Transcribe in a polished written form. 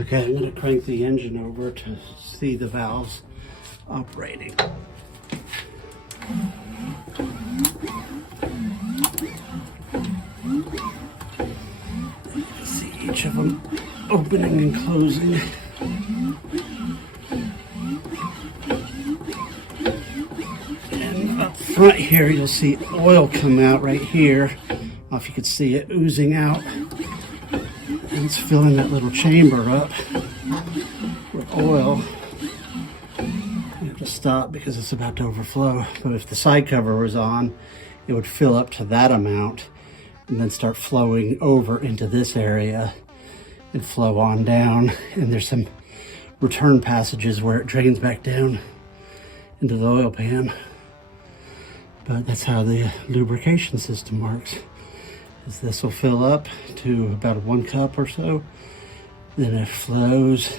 Okay, I'm going to crank the engine over to see the valves operating. You can see each of them opening and closing. And up front here, you'll see oil come out right here. I don't know if you can see it oozing out. And it's filling that little chamber up with oil. You have to stop because it's about to overflow. But if the side cover was on, it would fill up to that amount and then start flowing over into this area and flow on down. And there's some return passages where it drains back down into the oil pan. But that's how the lubrication system works. Is this will fill up to about 1 cup or so. Then it flows,